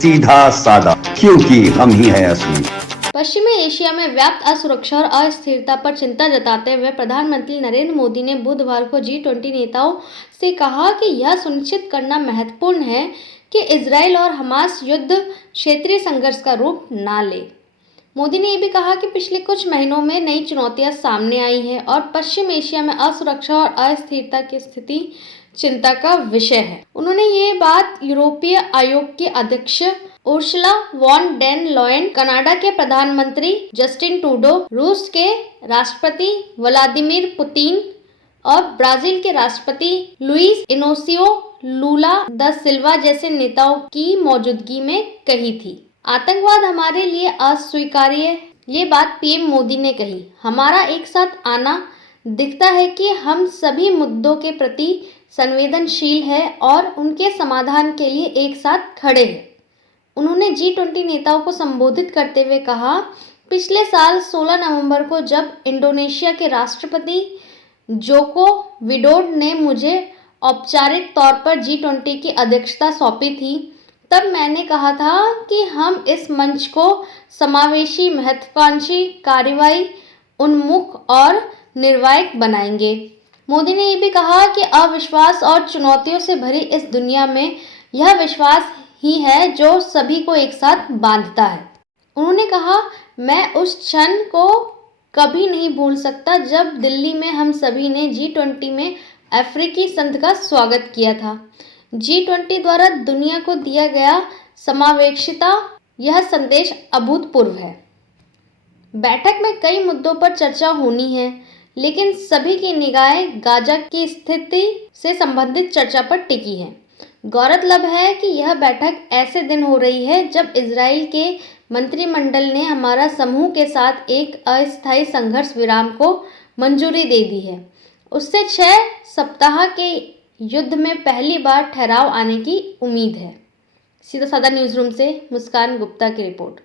सीधा साधा, क्योंकि हम ही हैं असली। पश्चिमी एशिया में व्याप्त असुरक्षा और अस्थिरता पर चिंता जताते हुए प्रधानमंत्री नरेंद्र मोदी ने बुधवार को G20 नेताओं से कहा कि यह सुनिश्चित करना महत्वपूर्ण है कि इजरायल और हमास युद्ध क्षेत्रीय संघर्ष का रूप न ले। मोदी ने यह भी कहा कि पिछले कुछ महीनों में नई चुनौतियां सामने आई हैं और पश्चिम एशिया में असुरक्षा और अस्थिरता की स्थिति चिंता का विषय है। उन्होंने ये बात यूरोपीय आयोग की अध्यक्ष Ursula von der Leyen, Canada के प्रधानमंत्री जस्टिन ट्रूडो, रूस के राष्ट्रपति व्लादिमीर पुतिन और ब्राजील के राष्ट्रपति लुइस इनोसियो लूला दा सिल्वा जैसे नेताओं की मौजूदगी में कही थी। आतंकवाद हमारे लिए अस्वीकार्य, ये बात पीएम मोदी ने कही। हमारा एक साथ आना दिखता है कि हम सभी मुद्दों के प्रति संवेदनशील है और उनके समाधान के लिए एक साथ खड़े हैं। उन्होंने G20 नेताओं को संबोधित करते हुए कहा, पिछले साल 16 नवंबर को जब इंडोनेशिया के राष्ट्रपति जोको विडोडो ने मुझे औपचारिक तौर पर G20 की अध्यक्षता सौंपी थी, तब मैंने कहा था कि हम इस मंच को समावेशी, महत्वाकांक्षी, कार्रवाई उन्मुख और निर्णायक बनाएंगे। मोदी ने यह भी कहा कि अविश्वास और चुनौतियों से भरी इस दुनिया में यह विश्वास ही है जो सभी को एक साथ बांधता है। उन्होंने कहा, मैं उस क्षण को कभी नहीं भूल सकता जब दिल्ली में हम सभी ने G20 में अफ्रीकी संत का स्वागत किया था। G20 द्वारा दुनिया को दिया गया समावेशिता, यह संदेश अभूतपूर्व है। बैठक में कई मुद्दों पर चर्चा होनी है, लेकिन सभी की निगाहें गाजा की स्थिति से संबंधित चर्चा पर टिकी है। गौरतलब है कि यह बैठक ऐसे दिन हो रही है जब इजराइल के मंत्रिमंडल ने हमारा समूह के साथ एक अस्थायी संघर्ष विराम को मंजूरी दे दी है। उससे 6 सप्ताह के युद्ध में पहली बार ठहराव आने की उम्मीद है। सीधा साधा न्यूज़ रूम से मुस्कान गुप्ता की रिपोर्ट।